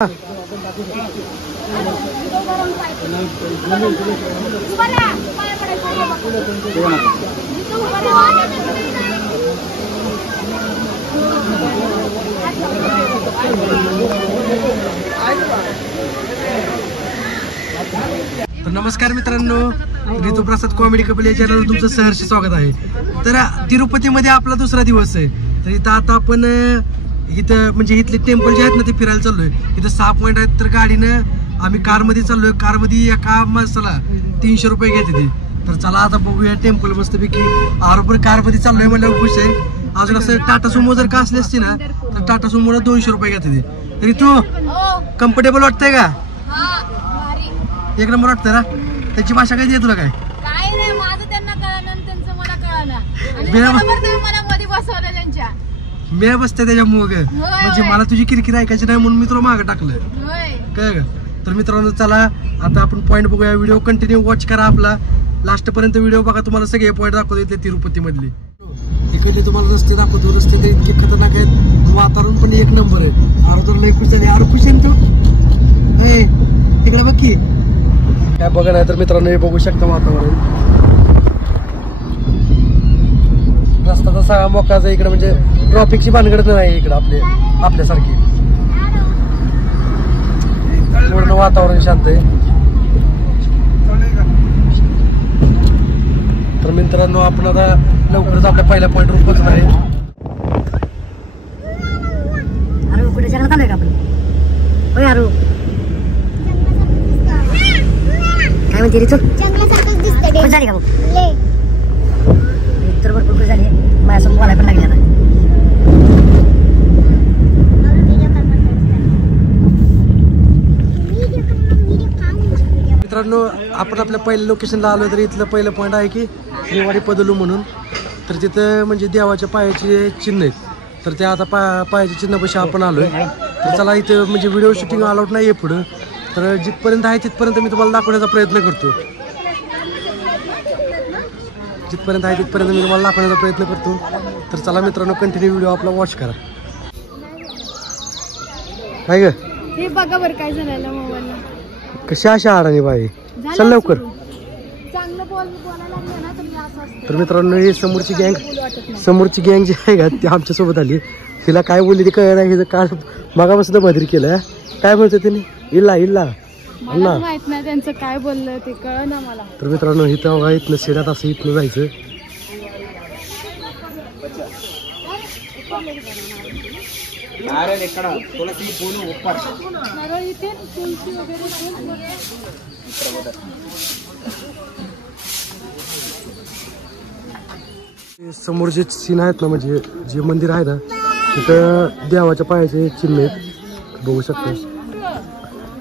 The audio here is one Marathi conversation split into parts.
तर नमस्कार मित्रांनो, ऋतू प्रसाद कॉमेडी कपल या चॅनलवर तुमचं सहर्ष स्वागत आहे। तर तिरुपती मध्ये आपला दुसरा दिवस आहे। तर इथं आता आपण इथं म्हणजे इथले टेम्पल जे आहेत ना ते फिरायला चाललोय। इथं 6 पॉइंट आहेत। तर गाडीनं आम्ही कारमध्ये चाललोय। कारमध्ये एका माणसाला 300 रुपये घेते ती। तर चला आता बघूया टेम्पल मस्तपैकी। बरोबर कारमध्ये चाललोय म्हणल्यावर खुश आहे। अजून असं टाटा सुमो जर का असली असती ना तर टाटा सुमोला 200 रुपये घेते ती। तरी तू कम्फर्टेबल वाटतंय का? एक नंबर वाटतं ना। त्याची भाषा काय तुला काय? काय नाही, माझं त्यांना कळलं आणि त्यांचं मला कळलं आणि तुम्ही मला मध्ये बसवलं त्यांच्या। मी बसते त्याच्या मुग म्हणजे मला तुझी किरकिर ऐकायची नाही म्हणून मी तुला मागे टाकलं काय का? तर मित्रांनो चला आता आपण पॉइंट बघूया। व्हिडिओ कंटिन्यू वॉच करा आपला लास्ट पर्यंत व्हिडिओ बघा। तुम्हाला सगळे पॉइंट दाखवतो इथले तिरुपती मधले। इकडले तुम्हाला रस्ते दाखवतो। रस्ते इतके खतरनाक आहेत, वातावरण पण एक नंबर आहे। अरे तर लय खुश झाली। अरे खुश आहे तू तिकडे बघ की काय बघा नाही तर मित्रांनो हे बघू शकता वातावरण। रस्ता तसा मोकळाचा इकडे म्हणजे ट्रॉफिकची भानगड नाही इकडे आपल्यासारखी। पूर्ण वातावरण शांत आहे। तर मित्रांनो आपण आता लवकरच आपल्या पहिल्या पॉइंट वर पोहोचणार आहे। अरे कुठे जंगलात आलोय का आपण? होय अरे काय म्हणते रे तू? जंगलासारखंच दिसतंय खुश झाली का मग? ले तर भरपूर खुश झाली। माझ्यासमोर बोलायला पण लागली आता। मित्रांनो आपण आपल्या पहिल्या लोकेशनला आलो। तर इथलं पहिलं पॉईंट आहे की रेवाडी पदलू म्हणून। तर तिथं म्हणजे देवाच्या पायाचे चिन्ह आहेत। तर ते आता पायाचे चिन्हापाशी आपण आलोय। तर चला इथं म्हणजे व्हिडिओ शूटिंग अलाउड नाही आहे पुढं। तर जिथपर्यंत आहे तिथपर्यंत मी तुम्हाला दाखवण्याचा प्रयत्न करतो। जिथपर्यंत आहे तिथपर्यंत मी तुम्हाला दाखवण्याचा प्रयत्न करतो। तर चला मित्रांनो कंटिन्यू व्हिडिओ आपला वॉच करा। काय ग हे बघा बरं काय झालं मोबाईलला। कशा अशा आडाने बाई चल लवकर। चांगलं बोलायला लागलं ना तर मी असं असतं। तर मित्रांनो ही समोरची गँग जी आहे का ती आमच्या सोबत आली। हिला काय बोलली ती कळलं नाही। हिचं काल मागापासून बदरी केलं। काय म्हणतो तिने? इल्ला मला माहित नाही त्यांचं काय बोललं ते कळलं ना मला। तर मित्रांनो इथं बघा इथनं शिरात असं इथनं जायचं। समोर जे सीन आहेत ना म्हणजे जे मंदिर आहे ना तिथं देवाच्या पायाचे चिन्ह आहेत बघू शकता।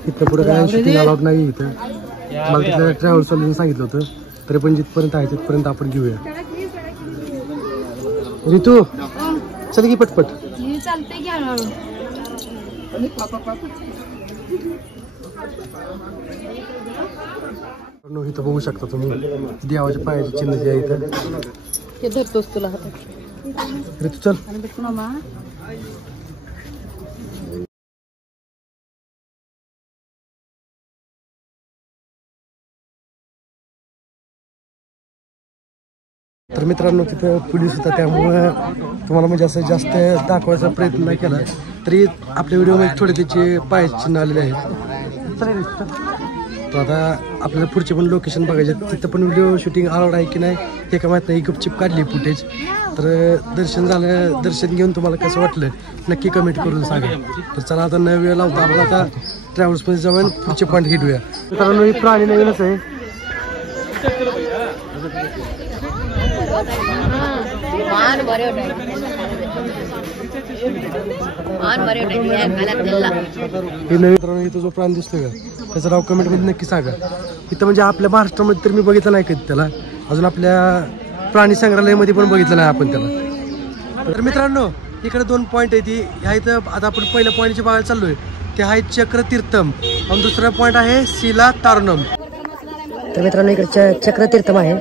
इथं पुढे काय शूटिंग अलाउड नाही इथं। मला तिथल्या ट्रॅव्हल्स वाल्याने सांगितलं होतं। तरी पण जिथपर्यंत आहे तिथपर्यंत आपण घेऊया। ऋतू चल की पटपट। चालतंय की हळूहळू। इथं बघू शकता तुम्ही देवाच्या पायाचे चिन्ह जे आहे इथं ते धरतोस तुला हातात। ऋतू चल। तर मित्रांनो तिथं पोलीस होता त्यामुळं तुम्हाला म्हणजे असं जास्त दाखवायचा प्रयत्न नाही केला। तरी आपल्या व्हिडिओमध्ये थोडे त्याचे पायाचे चिन्ह आलेले आहेत। तर आता आपल्याला पुढचे पण लोकेशन बघायचे तिथं पण व्हिडिओ शूटिंग अलाउड आहे की नाही हे काय माहीत नाही। गुपचिप काढली फुटेज। तर दर्शन झालं। दर्शन घेऊन तुम्हाला कसं वाटलं नक्की कमेंट करून सांगा। तर चला आता न वेळ लावता आपण आता ट्रॅव्हल्समध्ये जाऊन पुढचे पॉईंट घेऊया। मित्रांनो ही प्राणी नवीनच आहे। मित्रांनो इथं जो प्राणी दिसतोय का त्याचं नाव कमेंट मध्ये नक्की सांगा। इथं म्हणजे आपल्या महाराष्ट्रामध्ये तर मी बघितलं नाही कधी त्याला। अजून आपल्या प्राणी संग्रहालयामध्ये पण बघितलं नाही आपण त्याला। तर मित्रांनो इकडे 2 पॉईंट आहे ती ह्या इथं आता आपण पहिल्या पॉईंटची बघायला चाललोय ते आहे चक्रतीर्थम आणि दुसरा पॉईंट आहे शिला तारणम। तर मित्रांनो इकडे चक्रतीर्थम आहे।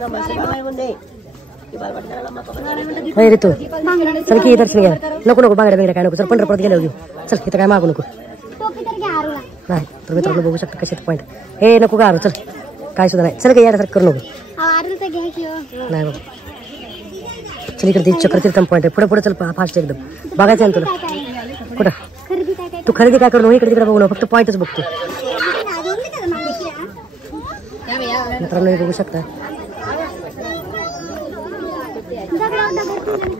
होय रे तू चल की दर्शन घ्या। नको बांगड्या काय नको। चल पंढरपूरात गेल्यावर घेऊ। चल इथं काय मागू नको। नाही तर मित्रांनो बघू शकता कशात पॉईंट. हे नको का चल काय सुद्धा नाही. चल काही यासारखं करू नको. नाही बाबा चल इकडे चक्र तीर्थम पॉईंट आहे. पुढे पुढे चल फास्ट एकदम. बघायचं आहे तुला कुठं तू खरेदी काय करू इकडे तिकडे बघू नको फक्त पॉईंटच बघतो. मित्रांनो हे बघू शकता.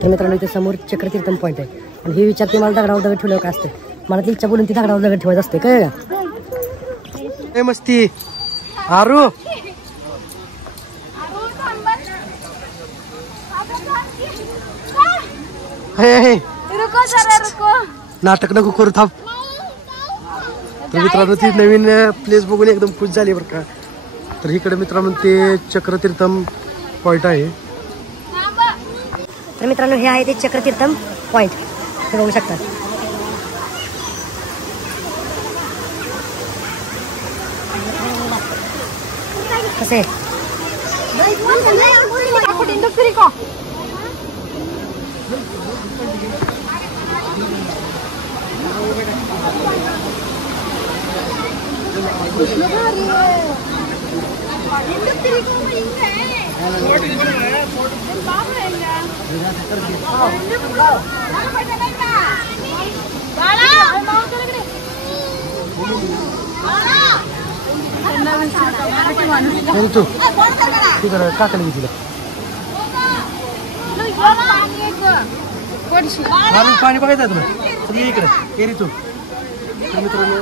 तर मित्रांनो इथे समोर चक्रतीर्थम पॉईंट आहे आणि हे विचारते मला दगडावर दगड ठेवलं काय असतं. मला ती इच्छा बोलून ती दगडावर दगड ठेवायचं असते काय का मस्ती. आरू नाटक नको करू थांब. तर मित्रांनो ती नवीन प्लेस बघून एकदम खुश झाली बरं का. तर इकडे मित्रांनो ते चक्रतीर्थम पॉईंट आहे. तर मित्रांनो हे आहे ते चक्रतीर्थम पॉईंट हे बघू शकता. कसे काकाला घेतलं पाणी बघायचं तुला इकडे एरी तू. तर मित्रांनो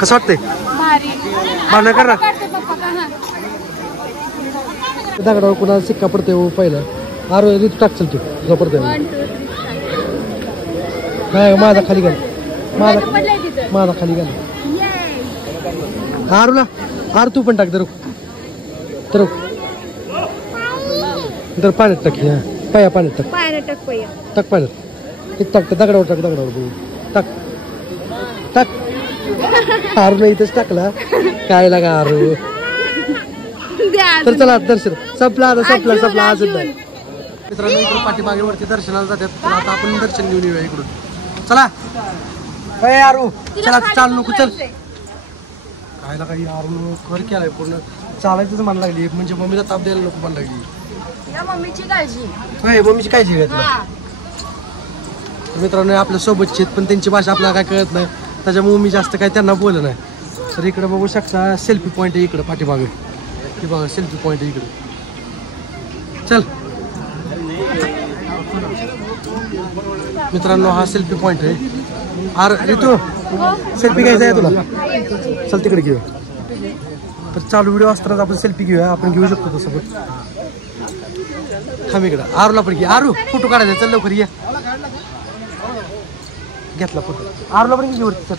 कसं वाटतंय भांडण कर ना. दगडावर कुणाला सिक्का पडतोय पहिला आरो ऋतू टाकचल तू तुझा पडतोय नाही माझा खाली घाल माझा खाली घाल. आरूला आरू तू पण टाक तर तर पाण्यात टाक. पाया पाण्यात टाक टाक पाण्यात टाक दगडावर टाक दगडावर टाक टाक. आरू इथंच टाकला काय लागा आरू. तर चला दर्शन संपला आता संपला अजून नाही. मित्रांनो इकडे पाठीमागेवरती दर्शनाला जातात. तर आता आपण दर्शन घेऊन येऊया इकडून. चला आरू चला चाल नको चल काय लागा आरू कर केलाय पूर्ण चालायचंच मन लागली. म्हणजे मम्मीला ताप द्यायला नको मन लागली. मम्मीची काळजी मम्मीची काळजी घेतली. मित्रांनो आपल्या सोबतचे पण त्यांची भाषा आपल्याला काय कळत नाही त्याच्यामुळे मी जास्त काय त्यांना बोलत नाही. तर इकडे बघू शकता सेल्फी पॉईंट आहे इकडे पाठीमागे. हे बघा सेल्फी पॉईंट आहे इकडे. चल मित्रांनो हा सेल्फी पॉईंट आहे. ऋतू सेल्फी घ्यायचा आहे तुला चल तिकडे घेऊया. तर चालू व्हिडिओ असतानाच आपण सेल्फी घेऊया. आपण घेऊ शकतो तसं पण थांब इकडं. आरूला पण घे. आरू फोटो काढायचा चल लवकर ये. घेतला फोटो आरूला पण घे वरती चल.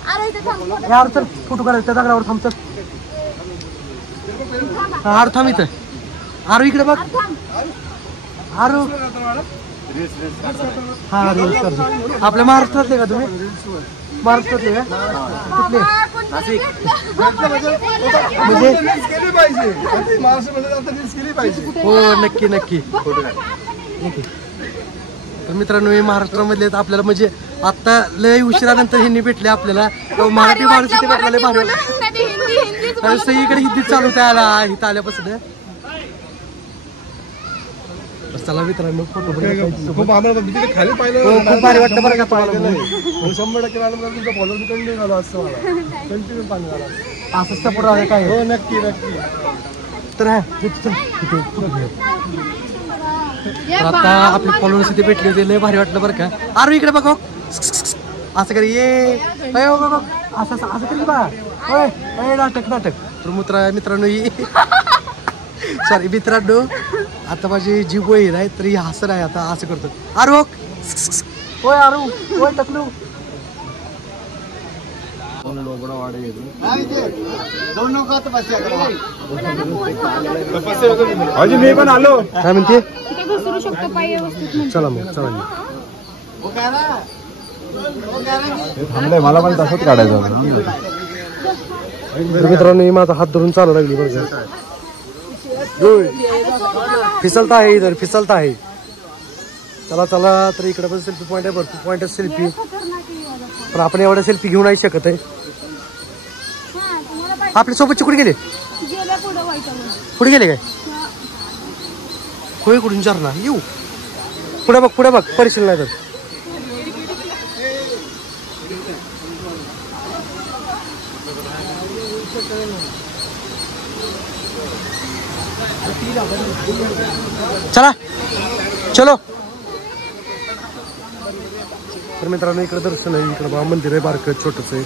आरू चल फोटो काढायचा दगडावर थांब चल. आरू थांब इथं. आरू इकडे बघ आरू. हा आपल्या महाराष्ट्रातले का तुम्ही महाराष्ट्रातले का कुठले हो नक्की नक्की. तर मित्रांनो हे महाराष्ट्रामधले आपल्याला म्हणजे आता लय उशिरानंतर हिंदी भेटले आपल्याला. मराठी माणूस इथे भेटला लय भारी. सगळीकडे हिंदीत चालू त्याला इथं आल्यापासून. चला मित्रांनो फोटो खूप खाली पाहिलं खूप भारी वाटतं बरं का. 100% फॉलोअर कंटिन्यू झाला असतं मला कंटिन्यू पाणी झाला असंच सपोर्ट आहे काय. हो नक्की नक्की. तर आता आपले फॉलोअर्स इथे भेटले होते लय भारी वाटलं बरं का. आरू इकडे बघ असं कर ये असं असं करी बा नाटक नाटक. तर मित्रांनो सॉरी मित्रांनो आता माझी जी बोई नाही तरी हसत आहे आता असं करतो. आरू होय आरू होय टकलू. मी पण आलो काय म्हणते चला मग चला मला पण तसंच काढायचं. मित्रांनो माझा हात धरून चालू लागली बरं का. फिसलता है इधर फिसलता है. चला चला, तर इकडे पण सेल्फी पॉईंट आहे, भरपूर पॉईंट आहे सेल्फी, पण आपण एवढ्या सेल्फी घेऊ नाही शकत आहे. आपल्या सोबतचे कुठे गेले? पुढे गेले काय? होय कुठून झरणा येऊ? पुढे बघ परिशील नाही तर. चला चलो. तर मित्रांनो इकडे दर्शन आहे, इकडे बा मंदिर आहे बारकं छोटंच आहे.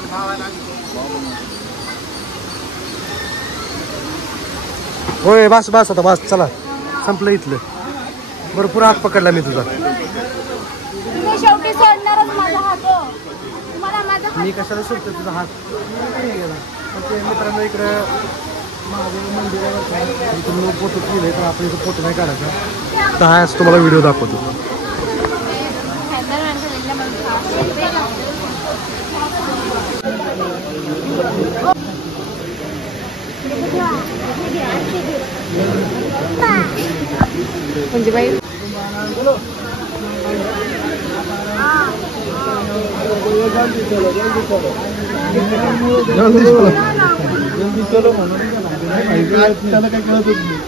होय बस आता बस, चला संपलं इथलं. भरपूर हात पकडला मी तुझा. शेवटी सोडणारच माझा हात. मी कशाला सोडतो तुझा हात? मित्रांनो इकडं महादेव मंदिर आहे, इथून फोटो केले तर आपण इथं फोटो नाही काढायचा. तर हाच तुम्हाला व्हिडिओ दाखवतो. म्हणजे बाई त्याला काय कळत होत नाही.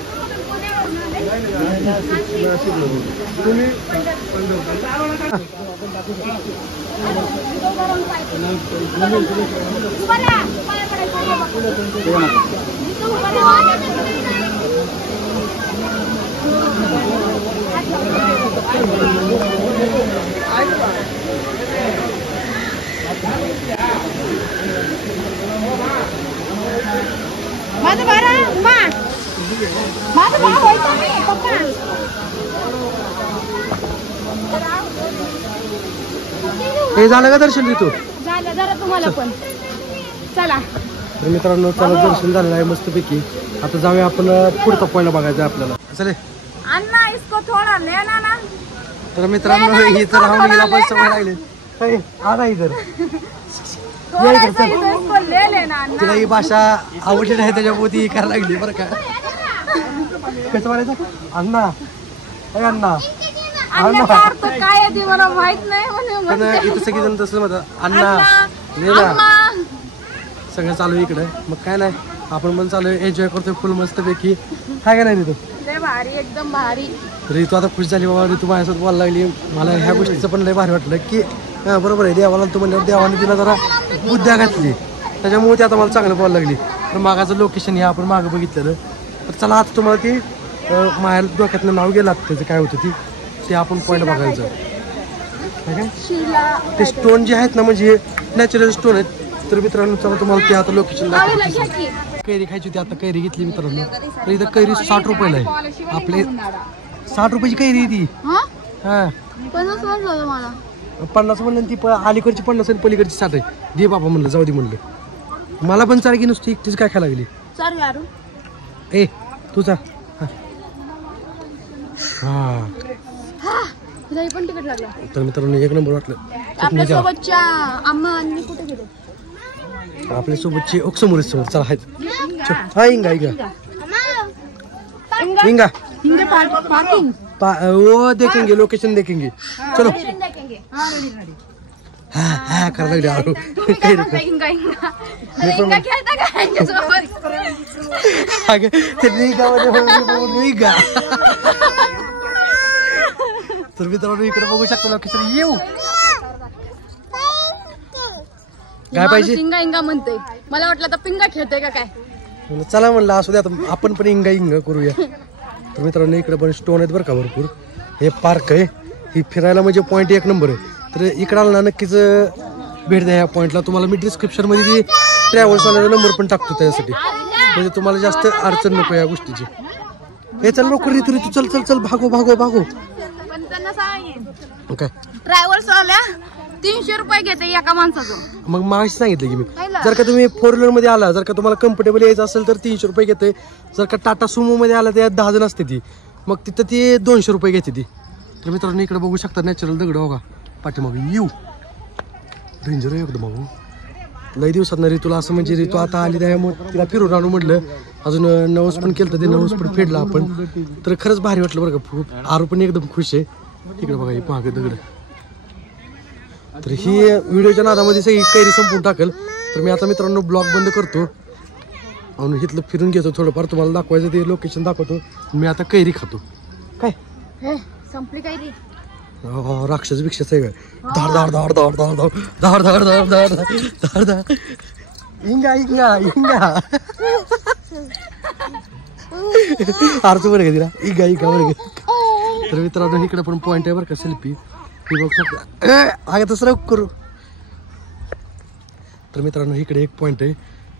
माझं बरं माझं भाव व्हायचा नाही पप्पा. हे झालं का दर्शन तिथं? झालं जरा तुम्हाला पण. चला तर मित्रांनो चला दर्शन झालेलं आहे मस्तपैकी. आता जाऊया आपण पुढचा पॉईंट बघायचा आहे आपल्याला. चले अन्ना इसको थोडा लेना ना. तर मित्रांनो ही तर राहून गेला पण सवय लागली. आला इधर इसको ले लेना. तिला ही भाषा आवडली नाही त्याच्यामुळे ती करायला लागली बरं का. कसं म्हणायचं? अण्णा अण्णा अन्नाचा अर्थ काय आहे ते मला माहित नाही. पण इथं सगळेजण तसं म्हणतात अण्णा लेला. सगळं चालू आहे इकडे. मग काय नाही आपण पण चालू एन्जॉय करतोय फुल मस्तपैकी. काय का नाही ऋतू? लय भारी एकदम भारी. ऋतू आता खुश झाली बाबा. ऋतू माझ्यासोबत बोलायला लागली. मला ह्या गोष्टीचं पण लय भारी वाटलं की हा बरोबर आहे, देवाला तू म्हणल्यावर देवाने तिला जरा बुद्ध्या घातली त्याच्यामुळे ती आता मला चांगलं बोलायला लागली. तर मागाचं लोकेशन हे आपण मागं बघितलेलं. तर चला आता तुम्हाला ती माझ्या डोक्यातनं नाव गेलं त्याचं काय होतं ते आपण पॉईंट बघायचं. ते स्टोन जे आहेत ना म्हणजे नॅचरल स्टोन आहेत. तर मित्रांनो चला तुम्हाला ते आता लोकेशन दाखवतो. कैरी खायची होती, आता कैरी घेतली मित्रांनो. तर इथं कैरी 60 रुपयाला आहे. आपले 60 रुपयाची कैरी ती. हा 50 म्हणलं ती अलीकडची 50 आणि पलीकडची 60 आहे. दे बाबा म्हणलं जाऊ दे म्हणलं. मला पण चाल की नुसती एकटीच काय खायला लागली. ए तुझा हा तर मित्रांनो एक नंबर वाटलं. आपल्या सोबतची समोर चला आहेत. हा इंगा वो देखेंगे लोकेशन देखेंगे. चलो हा करा लागली. तर मित्रांनो इकडे बघू शकता लोकेशन. येऊ काय पाहिजे? इंगा इंगा म्हणते. मला वाटलं तर पिंगा खेळते का काय. चला म्हणलं असू दे आता आपण पण इंगा करूया. तर मित्रांनो इकडे पण स्टोन आहेत बरं का भरपूर. हे पार्क आहे, ही फिरायला म्हणजे पॉईंट एक नंबर आहे. तर इकडे आला ना नक्कीच भेट द्या ह्या पॉईंटला. तुम्हाला मी डिस्क्रिप्शनमध्ये ती ट्रॅव्हल्सवाल्याचा नंबर पण टाकतो त्यासाठी, म्हणजे तुम्हाला जास्त अडचण नको या गोष्टीची. हे चल लवकर ऋतू चल चल चल भागो. पण त्यांना सांग काय ट्रॅव्हल्स वाल्या 300 रुपये घेते एका माणसाचं. मग मागाशी सांगितलं की मी जर का तुम्ही 4 व्हीलर मध्ये आला, जर का तुम्हाला कम्फर्टेबल यायचं असेल तर 300 रुपये घेते. जर का टाटा सुमो मध्ये आला तर 10 जण असते ती, मग तिथं ती 200 रुपये घेते ती. तर मित्रांनो इकडे बघू शकता नॅचरल दगड हो का पाठीमाग. डेंजर आहे एकदम. बघू लई दिवसात ना ऋतूला असं म्हणजे ऋतू आता आली त्यामुळे तिला फिरून आणू म्हटलं. अजून नवस पण केलं तर ते नवस पण फेडला आपण. तर खरंच भारी वाटलं बरं का. खूप आरू पण एकदम खुश आहे. तिकडे बघा ही मागे दगड. तर ही व्हिडिओच्या नादामध्ये सगळी कैरी संपून टाकेल. तर मी आता मित्रांनो ब्लॉग बंद करतो आणि इथलं फिरून घेतो थोडंफार. तुम्हाला दाखवायचं ते लोकेशन दाखवतो. मी आता कैरी खातो. काय संपली काय रे राक्षस बिक्षस आहे काय? धाड धाड धाड धाड धाड धाड धाड धाड धाड धाड धाड इंगा इंगा इंगा आरचू बरं का तिला इंगा इंगा बरं का. तर मित्रांनो इकडे पण पॉईंट आहे बरं का सेल्फी. ही बघू शकता. अगं तसं करू. तर मित्रांनो इकडे एक पॉईंट आहे.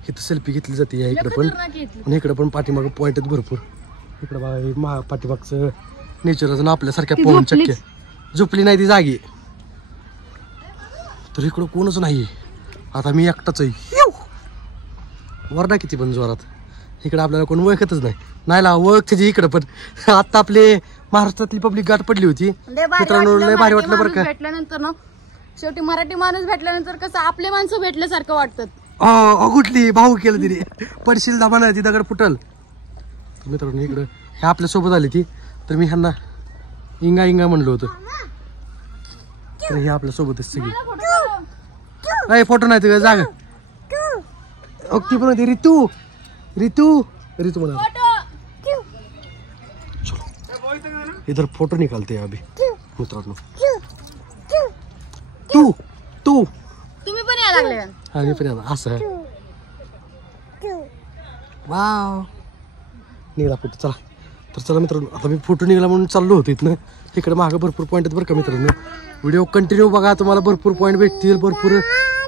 इथं सेल्फी घेतली जाते या इकडे पण. आणि इकडे पण पाठीमागं पॉईंट आहेत भरपूर. इकडे बघा पाठीमागचं नेचरच ना आपल्यासारख्या पवन चक्क्या. झोपली नाही ती जागी. तर इकडं कोणच नाही. आता मी एकटाच आहे. वरडा किती पण जोरात. इकडे आपल्याला कोण ओळखतच नाही ला ओळख त्याची इकडं पण. आता आपले महाराष्ट्रातली पब्लिक गाठ पडली होती मित्रांनो. लय भारी वाटलं बरं का. भेटल्यानंतर ना शेवटी मराठी माणूस भेटल्यानंतर कसं आपले माणसं भेटल्यासारखं वाटतात. कुठली भाऊ केलं तिने पडशील दाबाना ती दगड फुटल. मित्रांनो इकडं हे आपल्या सोबत आली ती. तर मी ह्यांना इंगा इंगा म्हणलं होतं. तर हे आपल्या सोबतच सगळी. फोटो नाही तुझ्या जागा. ती पण होती रितू रितू रितू म्हणा. इधर फोटो निकालते अभी मित्रांनो. तू तू तुम्ही पण यायला लागले. हा मी पण असं वाव निघाला फोटो. चला तर चला मित्रांनो आता मी फोटो निघाला म्हणून चाललो होतो इथनं. इकडे मागं भरपूर पॉईंट आहेत बरं का मित्रांनो. व्हिडिओ कंटिन्यू बघा तुम्हाला भरपूर पॉईंट भेटतील. भरपूर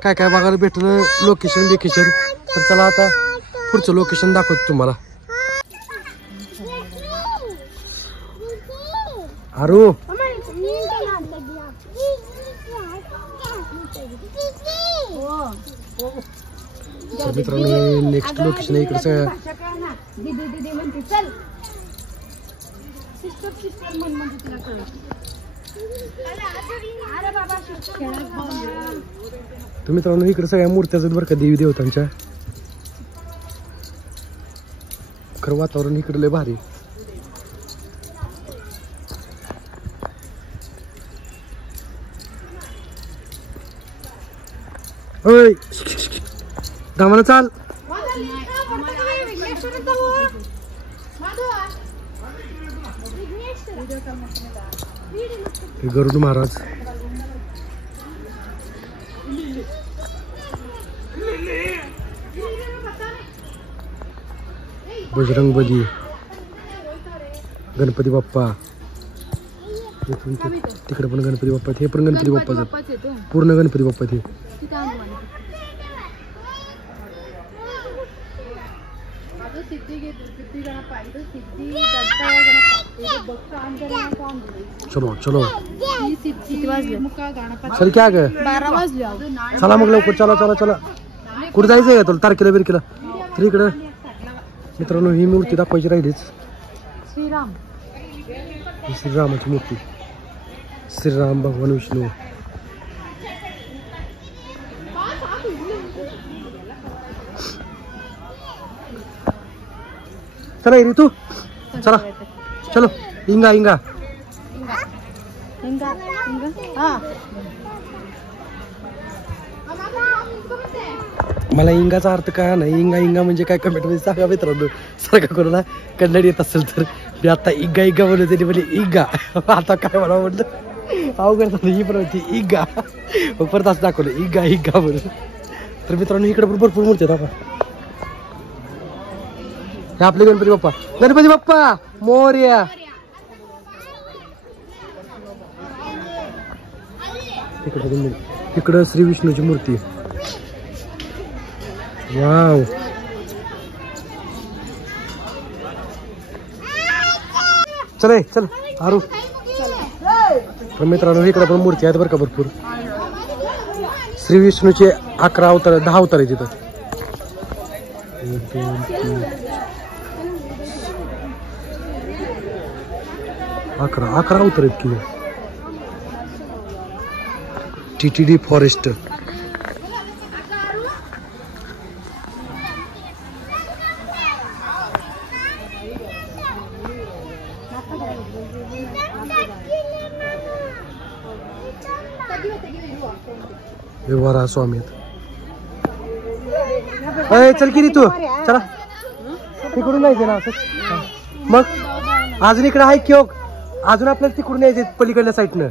काय काय बघायला भेटलं लोकेशन बिकेशन. तर चला आता पुढचं लोकेशन दाखवतो तुम्हाला. आरू मित्रांनो नेक्स्ट लोकेशन आहे इकडे सगळं. तर मित्रांनो इकडे सगळ्या मूर्त्याच बरं का देवी देवतांच्या. खरं वातावरण इकडे लय भारी. ओय दामाला चाल. गरुड महाराज बजरंगबली गणपती बाप्पा. तिकडे पण गणपती बाप्पा. हे पण गणपती बाप्पाचं पूर्ण गणपती बाप्पा ते. चलो चलो चल क्या ग 12 वाजले. चला मग लवकर. चला चला चला. कुठं जायचंय का तुला तारखेला बिरकेला. तर इकडं मित्रांनो ही मूर्ती दाखवायची राहिलीच. श्रीराम ही श्रीरामाची मूर्ती. श्रीराम भगवान विष्णू. चला रितू चला चलो. इंगा इंगा मला इंगाचा अर्थ काय नाही. इंगा इंगा म्हणजे काय कमेंट मध्ये सांगा मित्रांनो. सारखा कोणाला कन्नड येत असेल तर. मी आता इंगा इंगा बोलत त्याने म्हणजे इंगा. आता काय मला म्हटलं अवघड झालं. ही पण होती इंगा. परत असं दाखवलं इंगा इंगा म्हणून. तर मित्रांनो इकडे पण भरपूर मूर्ती आहेत. हे आपले गणपती बाप्पा. गणपती बाप्पा मोरया. इकडं श्री विष्णूची मूर्ती. वाव चल चल आरू. तर मित्रांनो इकडे पण मूर्ती आहेत बरं का भरपूर. श्री विष्णूचे 11 अवतार 10 अवतार आहे तिथं. 1 2 3 11 अवतार आहेत की. TTD forest. हे वरा स्वामी आहेत. अय चल की रे तू चला तिकडून जायचं ना असं. मग अजून इकडे आहे की अजून आपल्याला तिकडून यायचे पलीकडल्या साईडनं.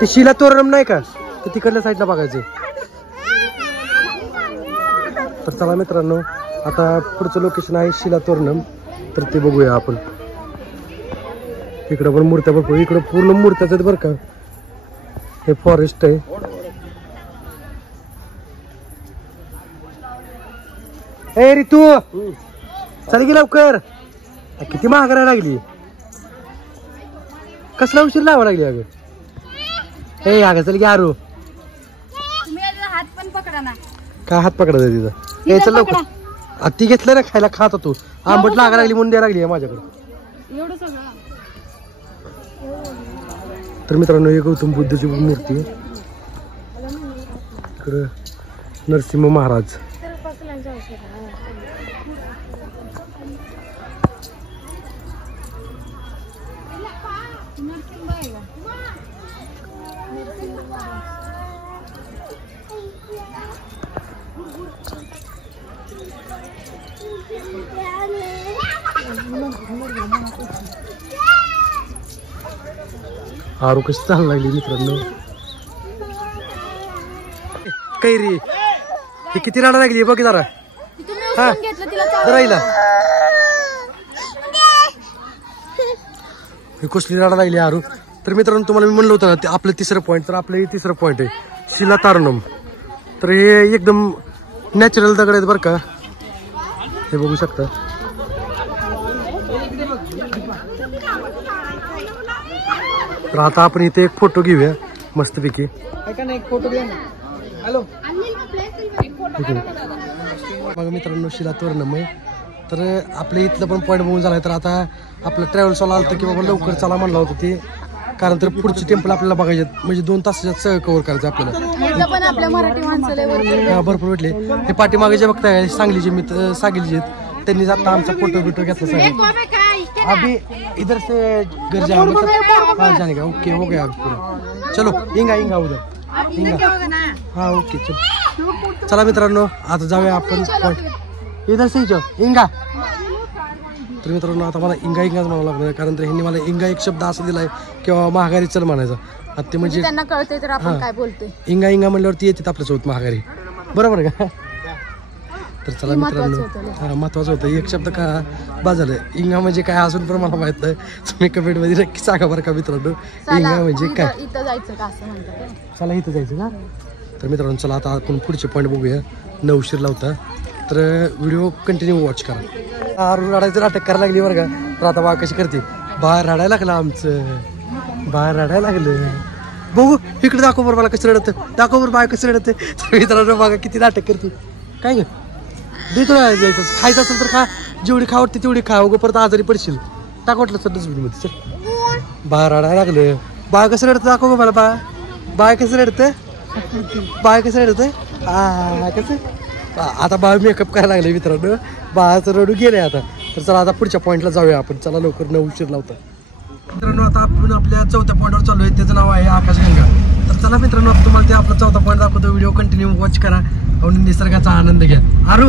ते शिला तोरणम नाही का ते तिकडल्या साईडला बघायचे. तर चला मित्रांनो आता पुढचं लोकेशन आहे शिला तोरणम. तर ते बघूया आपण. इकडं पण मूर्त्या भरपूर. इकडं पूर्ण मूर्त्याच आहेत बरं का. हे फॉरेस्ट आहे. ए रितू चल की लवकर. किती महाग राहायला लागली. कसला उशीर लावा लागली अगं. ए अगं चल की आरू. हात पण पकडा ना. काय हात पकडायचा तिचा. ए चल लवकर. ती घेतलं ना खायला खात होतो. आंबट लागा लागली म्हणून द्यायला लागली माझ्याकडे. एवढं सगळं. तर मित्रांनो हे गौतम बुद्धाची मूर्ती आहे. इकडं नरसिंह महाराज. आरू कशी चालू लागली मित्रांनो. कैरी ही किती राडा लागली बघ जरा. हा राहिला ही कसली राडा लागली आरू. तर मित्रांनो तुम्हाला मी म्हणलं होतं ना ते आपलं तिसरं पॉईंट. तर आपलं हे तिसरं पॉईंट आहे शिला तारणम. तर हे एकदम नॅचरल दगड आहेत बरं का. हे बघू शकता. तर आता आपण इथे एक फोटो घेऊया मस्तपैकी. बघा मित्रांनो शिला तोरणम आहे. तर आपल्या इथलं पण पॉईंट बघून झालाय. तर आता आपलं ट्रॅव्हल्सवाला आलं की बाबा लवकर चला म्हणलं होतं ते. कारण तर पुढचे टेम्पल आपल्याला बघायचे म्हणजे 2 तासाच्यात सगळं कव्हर करायचं आपल्याला. पण आपल्या मराठी माणसाला भरपूर भेटले. हे पाठीमागे जे बघताय सांगलीचे मित्र सागलीचे त्यांनी आता आमचा फोटो बिटो घेतला सगळं. अभी इधर से घर जाएंगे हाँ जाने का. ओके हो गया पूरा. चलो इंगा इंगा उधर इंगा. हाँ ओके चलो. चला मित्रांनो आता जाऊया आपण इधर से जाऊ इंगा. तर मित्रांनो आता मला इंगा इंगाच म्हणावं लागणार कारण तर ह्यांनी मला इंगा एक शब्द असा दिलाय किंवा महागारी चल म्हणायचा. आता ते म्हणजे त्यांना कळते तर आपण काय बोलतोय. इंगा इंगा म्हणल्यावरती येते आपल्यासोबत महागारी. बरोबर का. तर चला मित्रांनो हा महत्वाचं होतं. एक शब्द का बाद झालं. इंगा म्हणजे काय असून पण मला माहित नाही. तुम्ही कमेंट मध्ये नक्की सांगा बरं का मित्रांनो इंगा म्हणजे काय. इथं जायचं का असं म्हणतात. चला इथं जायचं का. तर मित्रांनो चला आता आपण पुढचे पॉईंट बघूया. नवशीर लावता. तर व्हिडिओ कंटिन्यू वॉच करा. आरू रडायचं नाटक करायला लागली बरं का. तर आता बा कशी करते. बाहेर रडायला लागलं आमचं. बाहेर रडायला लागलं. बघू इकडे दाखव बरं मला कसं रडतं. दाखव बरं बाय कसं रडतं. तर मित्रांनो बघा किती नाटक करते. काय ग दे तुला द्यायचं. खायचं असेल तर खा. जेवढी खा वाटते तेवढी खा. उगं परत आजारी पडशील. टाक वाटलं सर डस्टबिनमध्ये. चल बाहेर रडायला लागलं. बाय कसं रडतं दाखव ग मला. बाय कसं रडतं. बाय कसं रडतं. कसं आता बाळ मेकअप करायला लागले मित्रांनो. बाळाचं रडू गेले आता. तर चला आता पुढच्या पॉईंटला जाऊया आपण. चला लवकर न उशीर लावता. मित्रांनो आता आपण आपल्या चौथ्या पॉईंटवर चालू आहे. त्याचं नाव आहे आकाशगंगा. तर चला मित्रांनो तुम्हाला ते आपला चौथा पॉईंट दाखवतो. व्हिडिओ कंटिन्यू वॉच करा आणि निसर्गाचा आनंद घ्या. आरू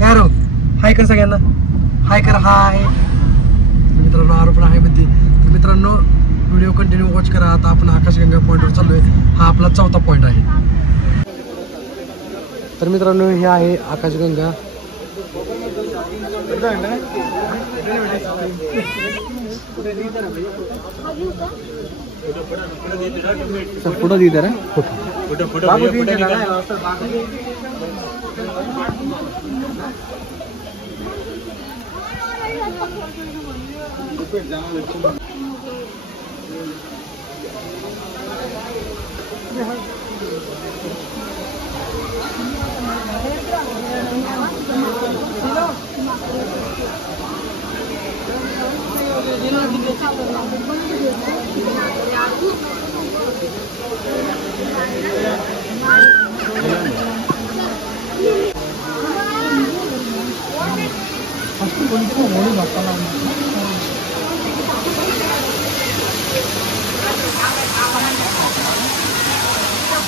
यारो हाय कर सगळ्यांना. हाय कर हाय. मित्रांनो आरू पण आहे मध्ये. तर मित्रांनो व्हिडिओ कंटिन्यू वॉच करा. आता आपण आकाशगंगा पॉईंटवर चालू आहे. हा आपला चौथा पॉईंट आहे. तर मित्रांनो हे आहे आकाशगंगा. फोटो दी जरा.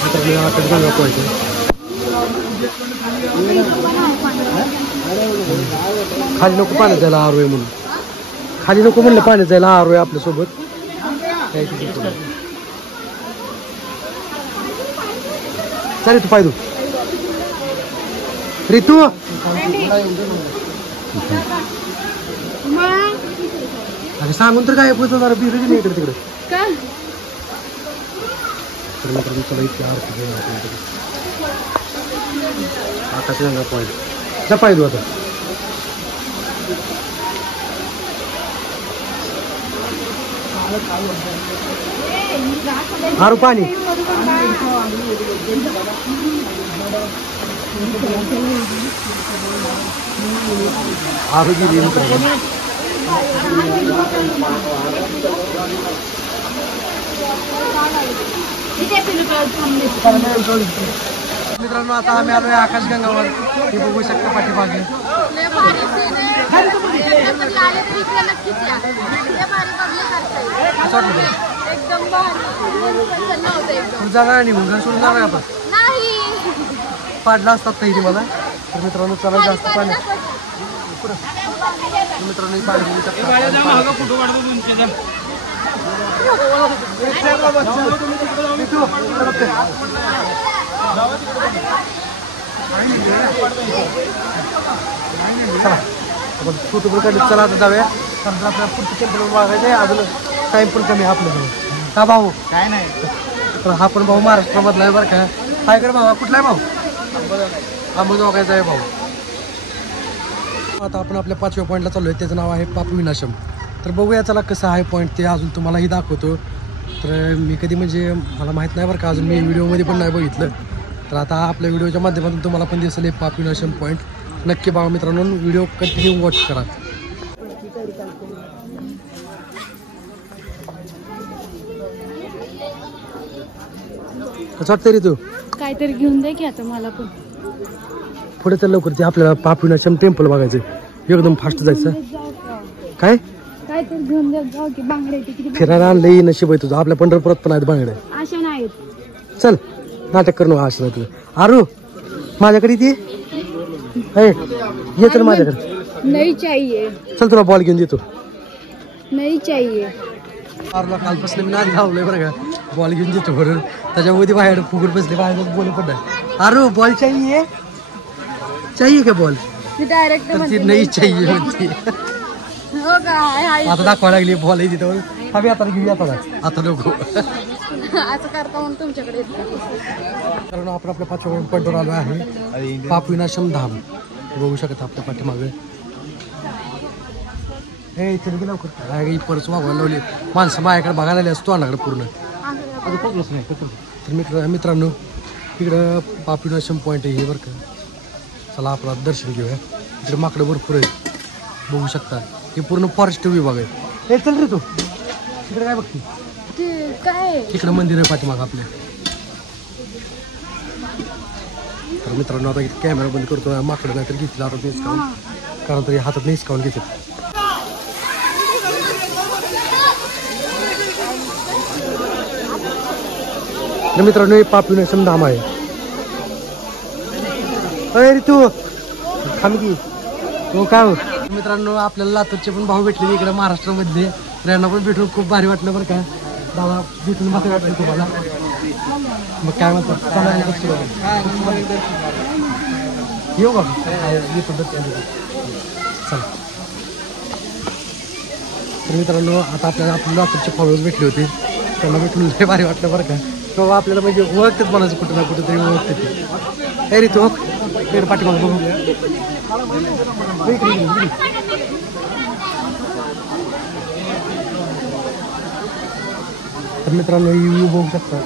आकाशगंगा पॉईंट आहे. खाली नको पाण्यात जायला आरोय म्हणून, खाली नको म्हणलं पाण्यात जायला आरोय आपल्यासोबत. चालेल तू पाहिजे ऋतू अरे सांगून तर काय पोहोचतो जरा बिरजी नाही इकडे तिकडे. चला इतकी आरती आकाशगंगा पॉईंट जा पाहिजे आता. आरू पाणी आरू गेली मित्रांनो. आता आम्ही आलोय आकाशगंगावर. हे बघू शकता पाठीमागे. जाणार आणि मुलगा सोडून जाणार आपण पाडला असतात नाही मला. तर मित्रांनो चला जास्त पाणी मित्रांनो पाणी घेऊ शकता. चला फोटो काढले. चला आता जाऊया कारण आपल्याला पुढचं टेम्पल बघायचं आहे. अजून टाइम पण कमी आहे आपल्याजवळ. का भाऊ काय नाही तर हा पण भाऊ महाराष्ट्रामधला आहे बरं का. काय कर भाऊ कुठला आहे भाऊ? आंबोजोगाईचा आहे भाऊ. आता आपण आपल्या 5व्या पॉईंटला चालू आहे. त्याचं नाव आहे पाप विनाशम. तर बघूया चला कसं आहे पॉईंट ते अजून तुम्हालाही दाखवतो. तर मी कधी म्हणजे मला माहीत नाही बरं का अजून मी व्हिडिओमध्ये पण नाही बघितलं. तर आता आपल्या व्हिडिओच्या माध्यमातून तुम्हाला पण दिसेल हे पाप विनाशम पॉईंट. नक्की बघा मित्रांनो व्हिडिओ कंटिन्यू वॉच करा. कसं वाटतं रे तू? काहीतरी घेऊन दे की आता मला पण. पुढे तर लवकर ते आपल्याला पाप विनाशम टेम्पल बघायचं. एकदम फास्ट जायचं. काय काहीतरी घेऊन दे जाऊ की. बांगडे फिरायला आणलंय नशीब आहे तुझं. आपल्या पंढरपुरात पण आहेत बांगड्या. अशा नाहीत. चल नाटक करू नका असं तुझं. आरू माझ्याकडे ती ये तर माझ्याकडे. नाही चाहिए. चल तुला बॉल घेऊन देतो. नाही चाहिए. आरूला कालपासून मी नादी लावलोय बरं का. बॉल घेऊन देतो बरं. त्याच्यामध्ये बाहेर फुगड बसले बाहेर बोल पण नाही. आरू बॉल चाहिए चाहिए का बॉल? डायरेक्ट तर ती नाही चाहिए म्हणते. आता दाखवा लागली बॉल आहे तिथं. हा बी आता घेऊया आता नको असं करता म्हणून तुमच्याकडे. कारण आपण आपल्या 5व्या पॉईंटवर आलो आहे. पाप विनाशम धाम बघू शकता आपल्या पाठीमागे. हे इथे लवकर परत वागवायला लावली माणसं माझ्याकडे बघायला आली असतो अंडाकडे पूर्ण. तर मित्रांनो इकडं पाप विनाशम पॉईंट आहे हे बरं का. चला आपला दर्शन घेऊया. इकडे माकडं भरपूर आहे बघू शकता. हे पूर्ण फॉरेस्ट विभाग आहे. हे चल रे तू तिकडे काय बघते? काय इकडं मंदिर आहे पाठीमागं आपल्या. तर मित्रांनो आता कॅमेरा बंद करतो. माकडं नाहीतर घेतलं आता निसकावून कारण तरी हातात निसकावून घेतात. मित्रांनो हे पाप विनाशम धाम आहे. अरे तू थांब की हो का. मित्रांनो आपल्याला लातूरचे पण भाऊ भेटले इकडे महाराष्ट्रामध्ये. त्यांना पण भेटून खूप भारी वाटलं बरं का. दादा भेटून भारी वाटलं तुम्हाला. मग काय म्हणतात चला येऊ बघ येतो चला. तर मित्रांनो आता आपल्याला आपण लातूरचे फॉलोअर्स भेटले होते. त्यांना भेटून लय भारी वाटलं बरं का. किंवा आपल्याला म्हणजे ओळखतेच म्हणायचं कुठं ना कुठं तरी ओळखते ते. अरे तू इकडे पाठीमाग बघू. तर मित्रांनो व्ह्यू बघू शकता.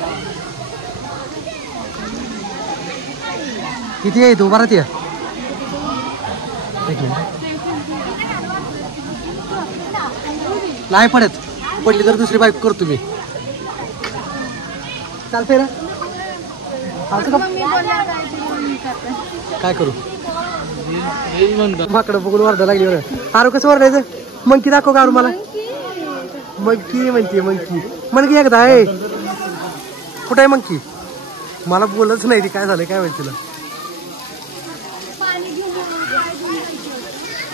किती आहे तू बराच या. नाही पडत पडली तर दुसरी बाईक करतो मी. चालतंय ना. काय करू माकडं बघून वरडा लागली बरं. आरू कसं वरडायचं? मंकी दाखव का आरू मला. मंकी म्हणते मंकी. मंकी एकदा आहे कुठं आहे मंकी? मला बोलच नाही ती काय झालं काय माहिती तिला.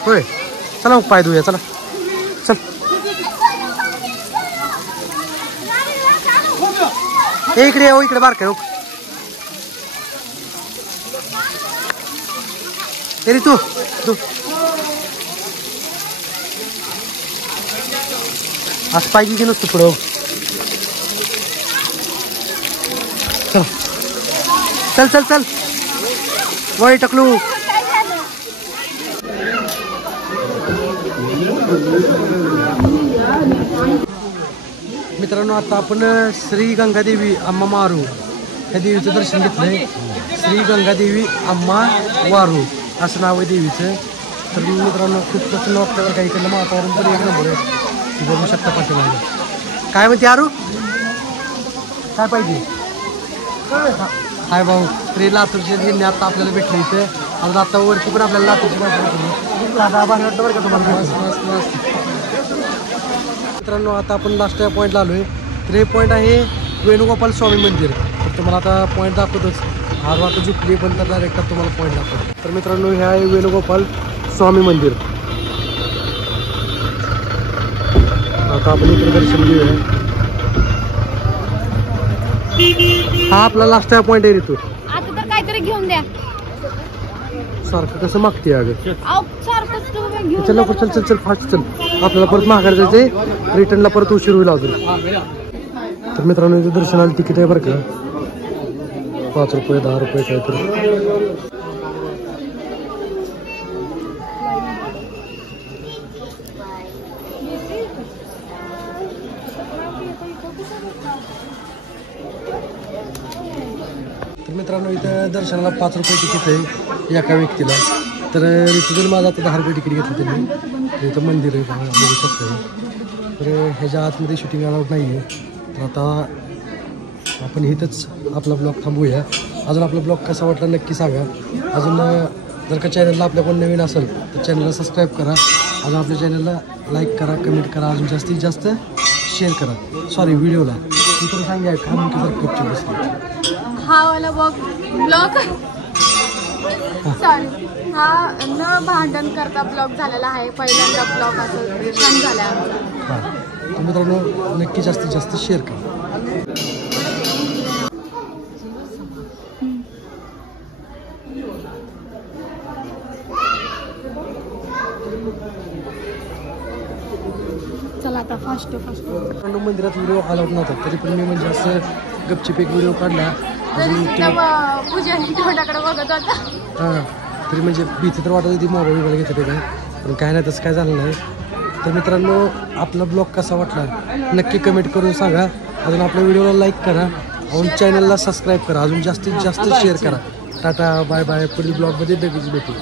होय चला मग पाय धुया चला चल. ए इकडे हो इकडे बारकाय हो. ए तू तू आज पाहिजे की नसतं पुढं. चल चल चल चल वय टकलू. मित्रांनो आता आपण श्री गंगादेवी अम्मा वारू या देवीचं दर्शन घेतलंय. श्री गंगादेवी अम्मा वारू असं नाव आहे देवीचं. तर मित्रांनो खूप प्रसन्न वाटतं काही इकडलं वातावरण पण एक नंबर आहे. बघू शकता पाठीमागे. काय म्हणते आरू काय पाहिजे. हाय भाऊ तरी लातूरचे गिरणे आता आपल्याला भेटले इथे. अजून आता वरती पण आपल्याला लातूरची भाषा भेटली. दादा भारी वाटतं बरं का तुम्हाला. मस्त मस्त. मित्रांनो आता आपण लास्ट पॉईंटला आलो आहे. तर हे पॉईंट आहे वेणुगोपाल स्वामी मंदिर. तर तुम्हाला आता पॉईंट दाखवतोच. आरू आता झुकली पण तर डायरेक्ट तुम्हाला पॉईंट दाखवतो. तर मित्रांनो हे आहे वेणुगोपाल स्वामी मंदिर. आता आपण इकडे दर्शन घेऊया. हा आपला लास्ट पॉईंट आहे ऋतू. आता तर काहीतरी घेऊन द्या. सारखं कसं मागते अगं. सारखंच तुम्ही घेऊन चल लवकर चल चल चल फास्ट चल. आपल्याला परत माघार जायचंय. रिटर्नला परत उशीर होईल अजून. तर मित्रांनो इथे दर्शनाला तिकीट आहे बरं का. 5 रुपये 10 रुपये काय तर. तर मित्रांनो इथं दर्शनाला 5 रुपये तिकीट आहे एका व्यक्तीला. तर ऋतुजन माझं आता 10 रुपये तिकीट घेतलं त्यांनी. इथं मंदिर आहे बघू शकतो. तर ह्याच्या आतमध्ये शूटिंग अलाउड नाही आहे. तर आता आपण इथंच आपला ब्लॉग थांबवूया. अजून आपला ब्लॉग कसा वाटला नक्की सांगा. अजून जर का चॅनलला आपल्या कोण नवीन असेल तर चॅनलला सबस्क्राईब करा. अजून आपल्या चॅनलला लाईक करा कमेंट करा. अजून जास्तीत जास्त शेअर करा. सॉरी व्हिडिओला इकडे सांगा काय म्हणते सर बसली. हा वाला ब्लॉग सॉरी हा न भांडण करता ब्लॉग झालेला आहे. पहिल्यांदा ब्लॉग असं छान झाला आमचा. हां तर मित्रांनो नक्की जास्तीत जास्त शेअर करा. चला आता फास्ट मंदिरात व्हिडिओ अलाउड नव्हता तरी पण मी म्हणजे असं गपचिप एक व्हिडिओ काढला. पूजाने तोंडाकडे बघत होता. हां तरी म्हणजे भीती तर वाटत होती मोबाईल वगैरे घेतले काय पण काय नाही तसं काय झालं नाही. तर मित्रांनो आपला ब्लॉग कसा वाटला नक्की कमेंट करून सांगा. अजून आपल्या व्हिडिओला लाईक करा. अजून चॅनलला सबस्क्राईब करा. अजून जास्तीत जास्त शेअर करा. Tata bye bye. पुढील ब्लॉगमध्ये लगेच भेटू.